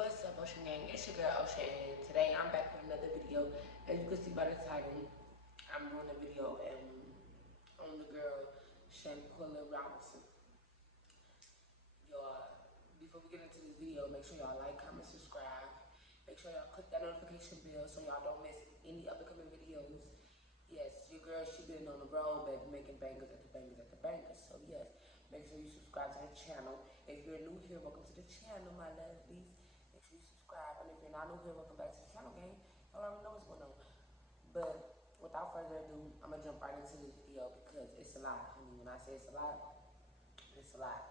What's up, Ocean Gang? It's your girl Ocean, and today I'm back with another video. As you can see by the title, I'm doing a video on the girl Shanquella Robinson. Y'all, before we get into this video, make sure y'all like, comment, subscribe. Make sure y'all click that notification bell so y'all don't miss any upcoming videos. Yes, your girl, she been on the road, baby, making bangers at the bangers at the bangers. So yes, make sure you subscribe to the channel. If you're new here, welcome to the channel, my lovelies. Make sure you subscribe. And if you're not new here, welcome back to the channel, gang. Y'all already know what's going on. But without further ado, I'm gonna jump right into this video because it's a lot. I mean, when I say it's a lot, it's a lot.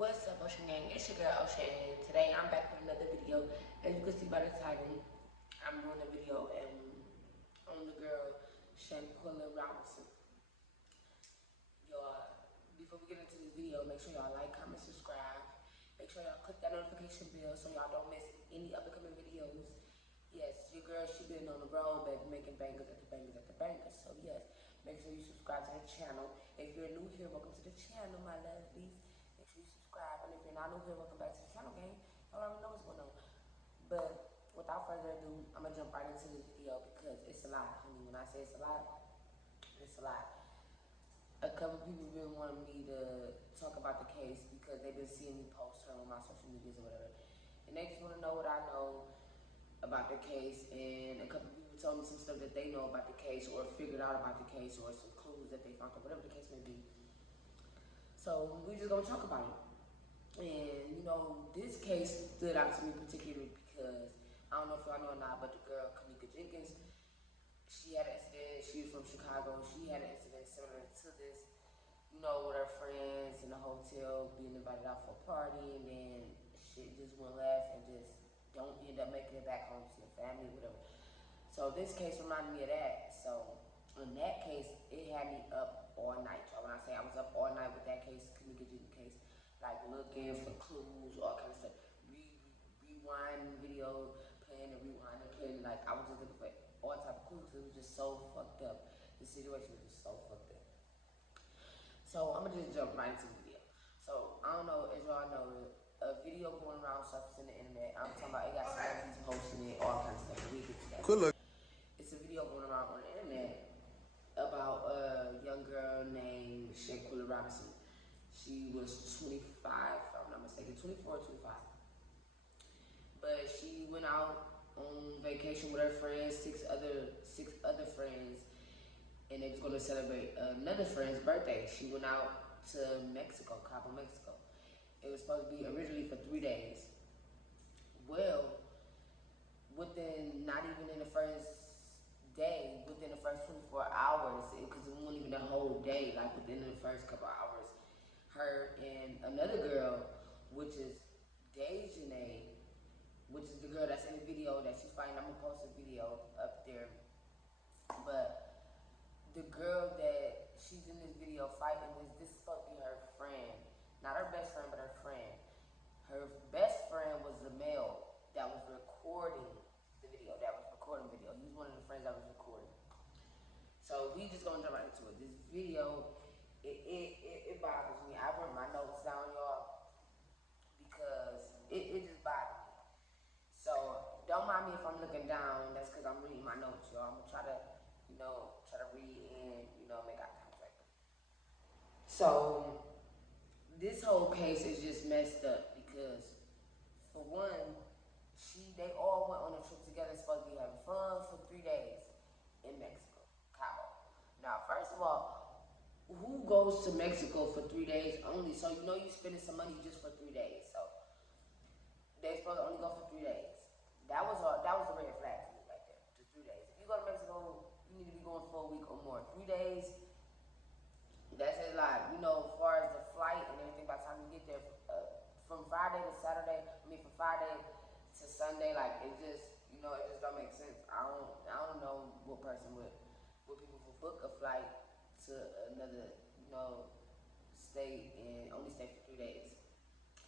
What's up, Ocean Gang? It's your girl Ocean, and today I'm back with another video. As you can see by the title, I'm doing a video on the girl Shanquella Robinson. Y'all, before we get into this video, make sure y'all like, comment, subscribe. Make sure y'all click that notification bell so y'all don't miss any upcoming videos. Yes, your girl, she been on the road, baby, making bangers at the bangers at the bangers. So yes, make sure you subscribe to the channel. If you're new here, welcome to the channel, my lovelies. Make sure you subscribe. And if you're not new here, welcome back to the channel, gang. Y'all already know what's going on. But without further ado, I'm gonna jump right into this video because it's a lot. I mean, when I say it's a lot, it's a lot. A couple people been wanting me to talk about the case because they've been seeing me post her on my social medias or whatever. And they just want to know what I know about the case, and a couple people told me some stuff that they know about the case or figured out about the case or some clues that they found or whatever the case may be. So we're just gonna talk about it. And you know, this case stood out to me particularly because I don't know if y'all know or not, but the girl Kanika Jenkins, she had an incident. She was from Chicago. She had an incident similar to this, you know, with her friends in the hotel being invited out for a party, and then shit just went left and just don't end up making it back home to your family, whatever. So this case reminded me of that. So in that case, it had me up all night. When I say I was up all night with that case, Kanika Jenkins case, like looking for clues, all kind of stuff, rewind video, playing and rewind and playing. Like I was just looking for all type of clues. It was just so fucked up. The situation was just so fucked up. So I'm gonna just jump right into the video. So I don't know, as y'all know, a video going around surfacing the internet. I'm talking about it got celebrities posting it, all kinds of stuff. We get to that. Good luck. It's a video going around on the internet about a young girl named Shanquella Robinson. She was 25, if I'm not mistaken, 24 or 25. But she went out on vacation with her friends, six other friends, and they was going to celebrate another friend's birthday. She went out to Mexico, Cabo, Mexico. It was supposed to be originally for 3 days. Well, within, not even in the first day, within the first 24 hours, because it wasn't even a whole day, like within the first couple hours, her and another girl, which is Dejanay, which is the girl that's in the video that she's fighting. I'm gonna post a video up there. But the girl that she's in this video fighting, this is supposed to be her friend. Not her best friend, but her friend. Her best friend was the male that was recording the video, He was one of the friends that was recording. So we just gonna jump right into it. This video, it bothers me. I wrote my notes down, y'all, because it just bothers me. So don't mind me if I'm looking down. That's because I'm reading my notes, y'all. I'm gonna try to, try to read and, make eye contact. So this whole case is just messed up because, for one, they all went on a trip together, supposed to be having fun for 3 days in Mexico, Cabo. Now, first of all, who goes to Mexico for 3 days only? So you're spending some money just for 3 days. So they're supposed to only go for 3 days. That was a red flag to me right there. Just 3 days. If you go to Mexico, you need to be going for a week or more. 3 days, that's a lot. As far as the flight and everything, by the time you get there, from Friday to Saturday, from Friday to Sunday, like it just don't make sense. I don't know what people will book a flight to another, state and only stay for 3 days,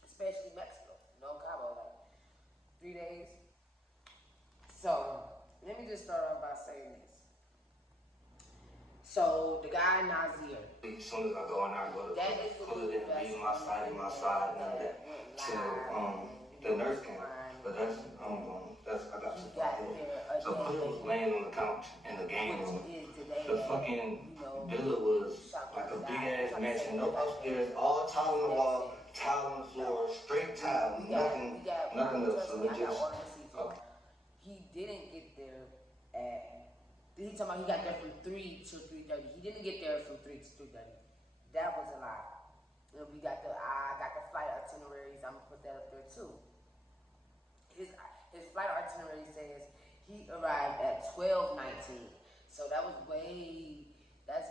especially Mexico, Cabo, like 3 days. So let me just start off by saying this. So the guy Nazir. As soon as I go in there, I go to put it in, beat my side, and all that. Till the nurse came. But that's I got to find. So Put was laying on the couch in the game room. The fucking villa was like a big ass mansion. No upstairs, all tile on the wall, tile on the floor, straight tile, nothing else. So it just he didn't get there at. He talking about he got there from 3 to 3:30. He didn't get there from 3 to 3:30. That was a lie. And I got the flight itineraries. I'm gonna put that up there too. His flight itinerary says he arrived at 12:19. So that was that's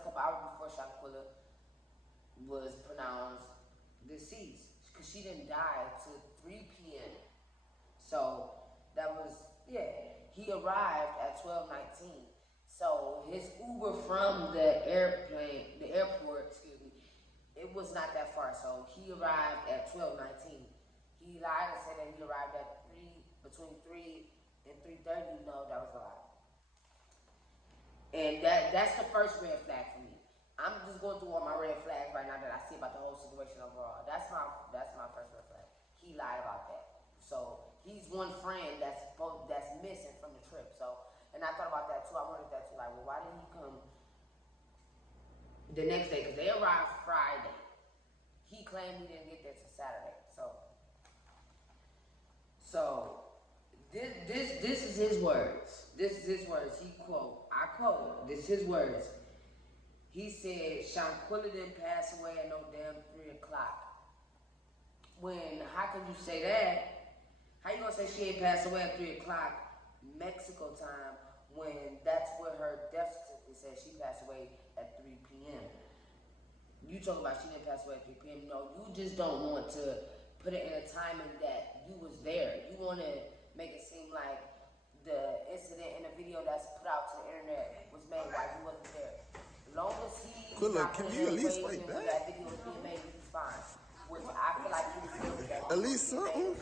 a couple hours before Shanquella was pronounced deceased. Because she didn't die till 3 p.m. So that was, he arrived at 12:19. So his Uber from the airport, it was not that far. So he arrived at 12:19. He lied and said that he arrived at between 3 and 3:30. No, that was a lie. And that's the first red flag for me. I'm just going through all my red flags right now that I see about the whole situation overall. That's my first red flag. He lied about that. So he's one friend that's missing from the trip. So, and I thought about that too. I wondered that too. Like, well, why didn't he come the next day? Because they arrived Friday. He claimed he didn't get there till Saturday. So this is his words. This is his words. I quote, this is his words. He said, Shanquella didn't pass away at no damn 3 o'clock. How can you say that? How you gonna say she ain't passed away at 3 o'clock Mexico time when that's where her death certificate says she passed away at 3 p.m. You talk about she didn't pass away at 3 p.m. No, you just don't want to put it in a timing that you was there. You want to make it seem like the incident in the video that's put out to the internet was made while you wasn't there. As long as he's not can you at least fight back? That video was being made, he's fine. Which I feel like he was there with that. At least something.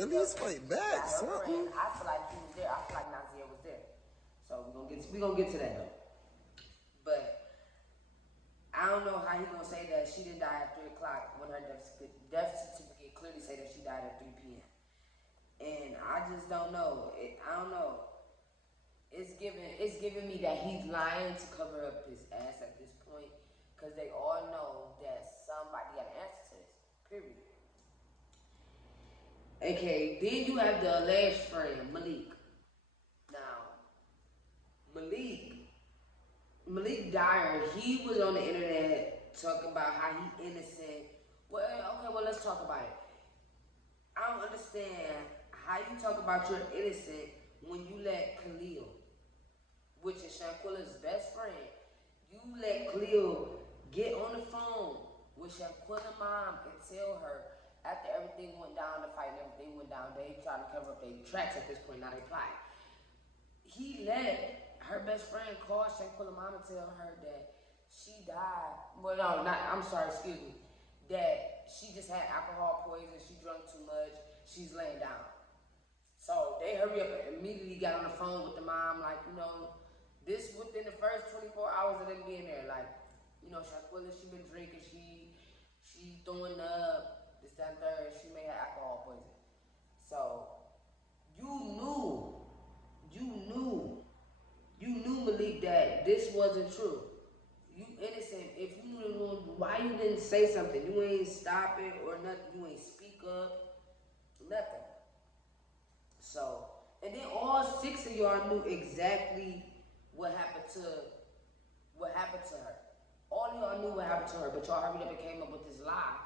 At least fight back, something. I feel like he was there. I feel like Nazir was there. So we gonna get to that though. But I don't know how he gonna say that she didn't die at 3 o'clock when her death certificate clearly say that she died at 3 p.m. And I just don't know. I don't know. It's giving me that he's lying to cover up his ass at this point, because they all know that somebody got an answer to this. Period. Okay, then you have the alleged friend, Malik. Now, Malik Dyer, he was on the internet talking about how he innocent. Well, let's talk about it. I don't understand how you talk about you're innocent when you let Khalil, which is Shanquella's best friend, you let Khalil get on the phone with Shanquella's mom and tell her after everything went down, the fight and everything went down, they trying to cover up their tracks at this point, now they plot. He let her best friend call Shanquella's mom and tell her that she died. Well, no, that she just had alcohol poisoning, she drank too much, she's laying down. So they hurry up and immediately got on the phone with the mom, like, this within the first 24 hours of them being there. Like, Shanquella, she been drinking, she throwing up, this, that, and third, she may have alcohol poisoning. So, you knew, Malik, that this wasn't true. You innocent. If you knew, why you didn't say something? You ain't stop it or nothing. You ain't speak up. Nothing. So, and then all 6 of y'all knew exactly what happened to her. All of y'all knew what happened to her, but y'all hurried up and came up with this lie.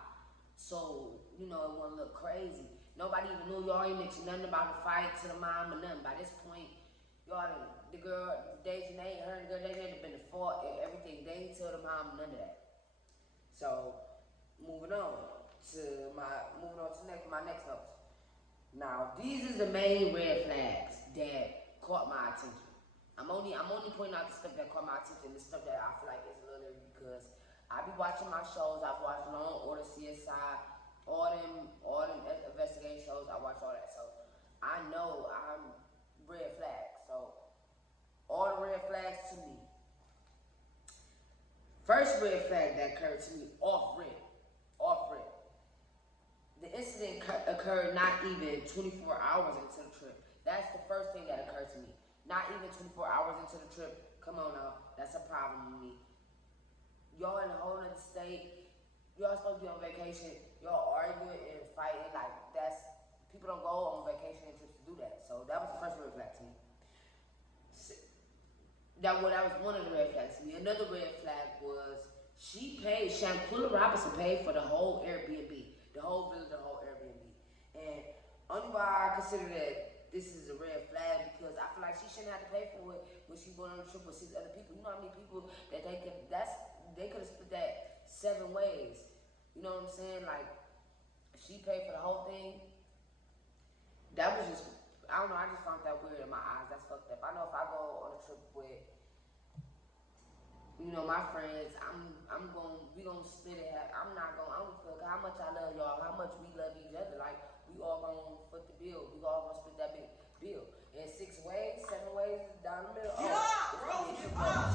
So, it wouldn't look crazy. Nobody even knew. Y'all ain't mentioned nothing about the fight to the mom or nothing. By this point, y'all, the girl, Dejanay, her and the girl, they had been the fault and everything. They ain't tell the mom none of that. So, moving on to my next notes. Now, these is the main red flags that caught my attention. I'm only pointing out the stuff that caught my attention, the stuff that I feel like is little, because I be watching my shows. I've watched Law and Order, CSI, all them investigating shows. I watch all that, so I know I'm red flags. So all first red flag that occurred to me off rip. The incident occurred not even 24 hours into the trip. That's the first thing that occurred to me. Not even 24 hours into the trip. Come on now, that's a problem with me. Y'all in a whole other state. Y'all supposed to be on vacation. Y'all arguing and fighting. Like, that's, people don't go on vacation and trips to do that. So that was the first red flag to me. That was one of the red flags to me. Another red flag was Shanquella Robinson paid for the whole Airbnb. The whole village, the whole Airbnb. And only why I consider that this is a red flag because I feel like she shouldn't have to pay for it when she went on a trip with 6 other people. You know how many people that they could have split that 7 ways. You know what I'm saying? Like, she paid for the whole thing. That was just, I don't know, I just found that weird in my eyes. That's fucked up. I know if I go on a trip with, you know, my friends, we gonna split it. I don't feel how much I love y'all, how much we love each other. Like, we all gonna foot the bill. We all gonna split that big bill. In 6 ways, 7 ways, down the middle. Get up, bro, get up.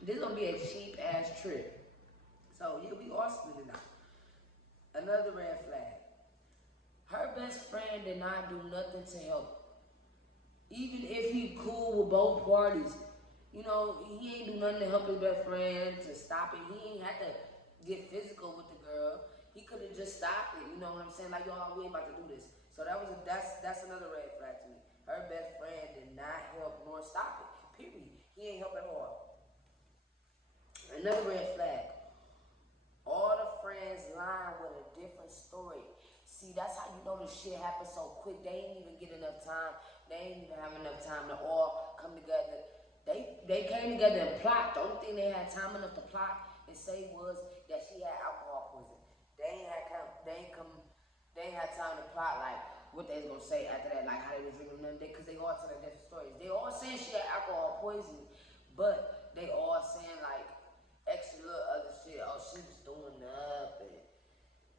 This gonna be a cheap ass trip. So yeah, we all split it out. Another red flag. Her best friend did not do nothing to help. Even if he cool with both parties, you know, he ain't do nothing to help his best friend to stop it. He ain't had to get physical with the girl. He could have just stopped it. You know what I'm saying? Like, y'all, we ain't about to do this. So that's another red flag to me. Her best friend did not help nor stop it. Period. He ain't help at all. Another red flag. All the friends lying with a different story. See, that's how you know this shit happened so quick. They ain't even get enough time. They ain't even have enough time to all come together. They came together and plot. The only thing they had time enough to plot and say was that she had alcohol poisoning. They ain't had time to plot like what they was gonna say after that, like how they was drinking another day, because they all telling different stories. They all saying she had alcohol poisoning, but they all saying like extra little other shit. Oh, she was throwing up, and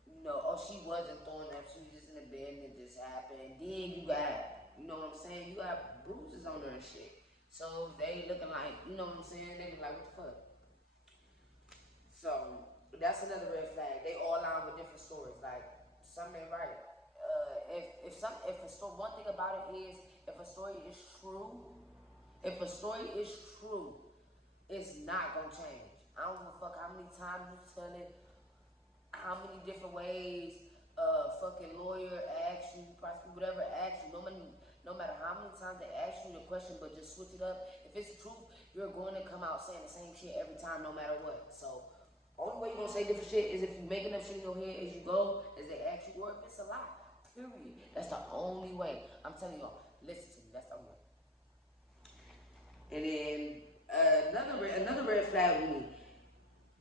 you know, oh, she wasn't throwing up. She was just in the bed and it just happened. And then you got, you know what I'm saying? You got bruises on her and shit. So they looking like, you know what I'm saying? They be like, what the fuck? So that's another red flag. They all lying with different stories. Like, something ain't right. One thing about it is, if a story is true, it's not gonna change. I don't give a fuck how many times you tell it, how many different ways fucking lawyer asks you, prosecutor, whatever asks you, no matter how many times they ask you the question, but just switch it up. If it's the truth, you're going to come out saying the same shit every time, no matter what. So, only way you're going to say different shit is if you making up shit in your head as you go, as they ask you, or if it's a lie. Period. That's the only way. I'm telling y'all, listen to me, that's the only way. And then, another red flag with me.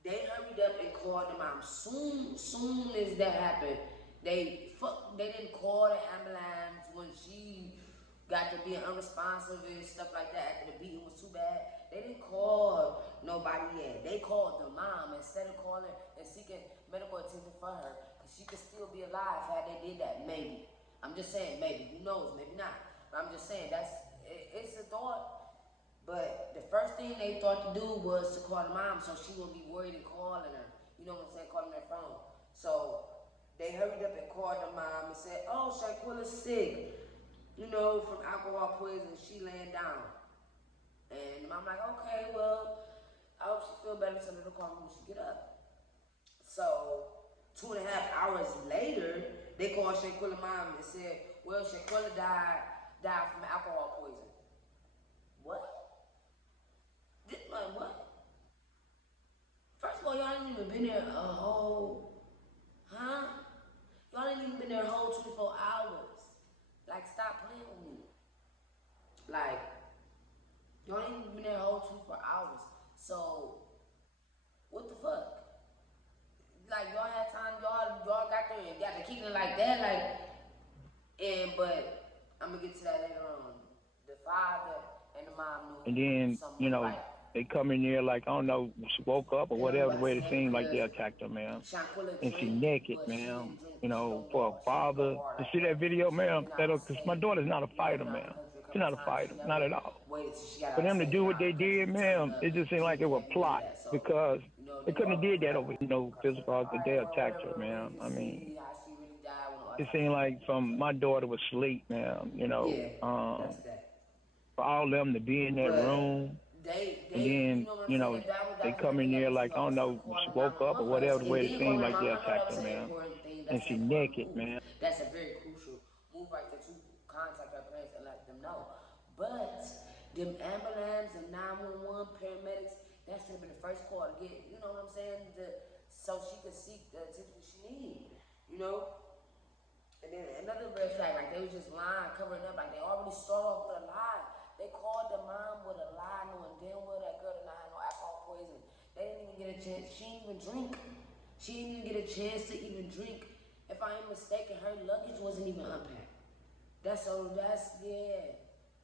They hurried up and called the mom. Soon as that happened, they didn't call the ambulance when she got to being unresponsive and stuff like that after the beating was too bad. They didn't call nobody yet. They called the mom instead of calling and seeking medical attention for her, because she could still be alive had they did that, maybe. I'm just saying, maybe. Who knows? Maybe not. But I'm just saying, it's a thought. But the first thing they thought to do was to call the mom so she wouldn't be worried and calling her. You know what I'm saying? Calling her phone. So they hurried up and called the mom and said, oh, Shanquella's sick, you know, from alcohol poisoning. She laying down. And the mom like, okay, well, I hope she feel better, so they'll call me when she get up. So 2.5 hours later, they called Shanquella's mom and said, well, Shanquella died from alcohol poisoning. What? What? First of all, y'all ain't even been there a whole, Y'all ain't even been there a whole 24 hours. Like, stop playing with me. Like, y'all ain't even been there a whole 24 hours. So, what the fuck? Like, y'all had time, y'all got there and got to keep it like that, but I'm gonna get to that later on. The father and the mom knew. And then, you know, right. They come in there like, I don't know, she woke up or whatever, the way it seemed like they attacked her, man. And she naked, man. You know, for a father to see that video, man, because my daughter's not a fighter, man. You're not a fighter, not at all. Waited till she got For them to upset, do what they did, ma'am, it just seemed like it was a plot because they couldn't have did that over, physical altercation. They attacked her, ma'am. I mean, it seemed like from my daughter was asleep, ma'am, for all them to be in that room. And then, they come in there like, I don't know, she woke up or whatever, the way it seemed like they attacked her, ma'am. And she naked, man. That's a very crucial move right there to contact her parents and let them know. But them ambulance and 911 paramedics, that should have been the first call to get, you know what I'm saying, so she could seek the attention she needs, And then another red flag, like they was just lying, covering up, like they already started off with a lie. They called the mom with a lie, knowing damn well that girl did not have no alcohol poison. They didn't even get a chance. She didn't even drink. She didn't even get a chance to even drink. If I ain't mistaken, her luggage wasn't even unpacked.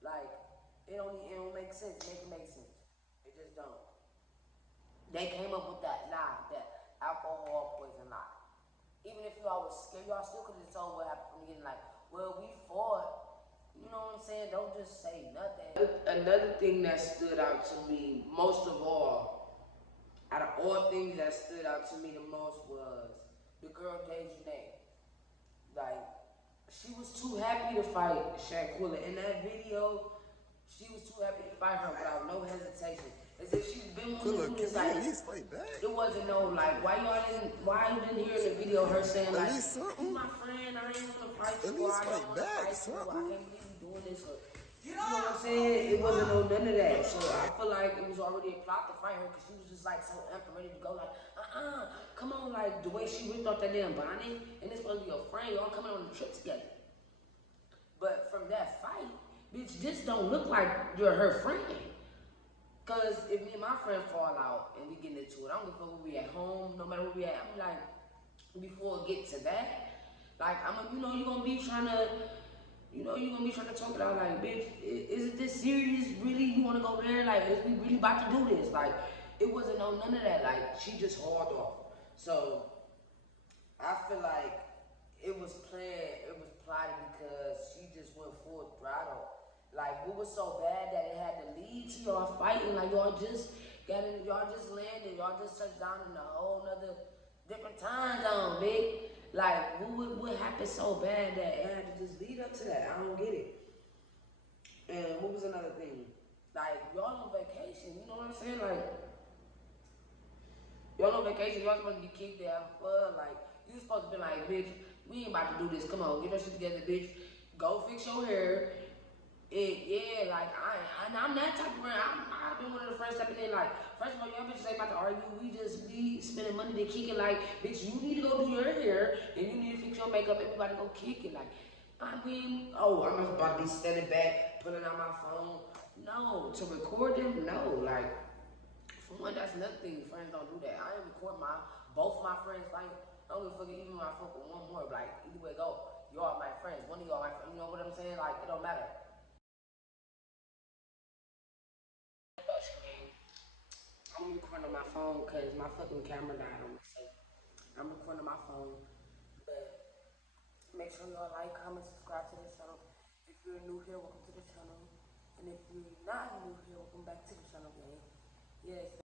Like, it don't make sense. Make it make sense. It just don't. They came up with that lie, that alcohol poison lie. Even if y'all was scared, y'all still could have told what happened from the beginning, like, well, we fought. You know what I'm saying? Don't just say nothing. Another thing that stood out to me, most of all, out of all things that stood out to me the most was the girl Dejanay. Like, she was too happy to fight Shanquella. In that video, she was too happy to fight her without no hesitation. As if she's been wanting to do this, like, it wasn't no, like, why you didn't hear in the video her saying, like, he's my friend, I ain't gonna fight you, I don't wanna fight you, I can't believe you doing this, or, you know what I'm saying? It wasn't none of that. So I feel like it was already a plot to fight her, because she was just, like, so amped and ready to go, like, come on, like, the way she ripped off that damn bonnet, and it's supposed to be your friend, y'all coming on the trip together. But from that fight, bitch, this don't look like you're her friend. Cause if me and my friend fall out and we get into it, I don't give a fuck where we at home, no matter where we at. I'm like, before it get to that, like you're gonna be trying to talk it out like, bitch, isn't this serious? Really, you wanna go there? Like, is we really about to do this? Like, it wasn't none of that. Like, she just hauled off. So I feel like it was plotted because she just went full throttle. Like, what was so bad that it had to lead to y'all fighting? Like, y'all just landed, y'all just touched down in a whole nother different time zone, big. Like, what happened so bad that it had to just lead up to that? I don't get it. And what was another thing? Like, y'all on vacation, you know what I'm saying? Like, y'all on vacation, y'all supposed to be kicked out, like, you supposed to be like, bitch, we ain't about to do this, come on, get your shit together, bitch. Go fix your hair. Like, I'm that type of friend. I've been one of the friends stepping in, like, first of all, y'all bitches ain't about to argue. We spending money to kick it. Like, bitch, you need to go do your hair, and you need to fix your makeup. Everybody go kick it. Like, I'm about to be standing back, pulling out my phone. No, to record them, no. Like, for one, that's another thing. Friends don't do that. I ain't record both my friends fight. I don't give a fuck even if I fuck with one more. Like, either way go, y'all my friends. One of y'all my friends. You know what I'm saying? Like, it don't matter. I'm recording on my phone because my fucking camera died on me. So I'm recording on my phone. But make sure y'all like, comment, subscribe to this channel. If you're new here, welcome to the channel. And if you're not new here, welcome back to the channel, gang. Yes.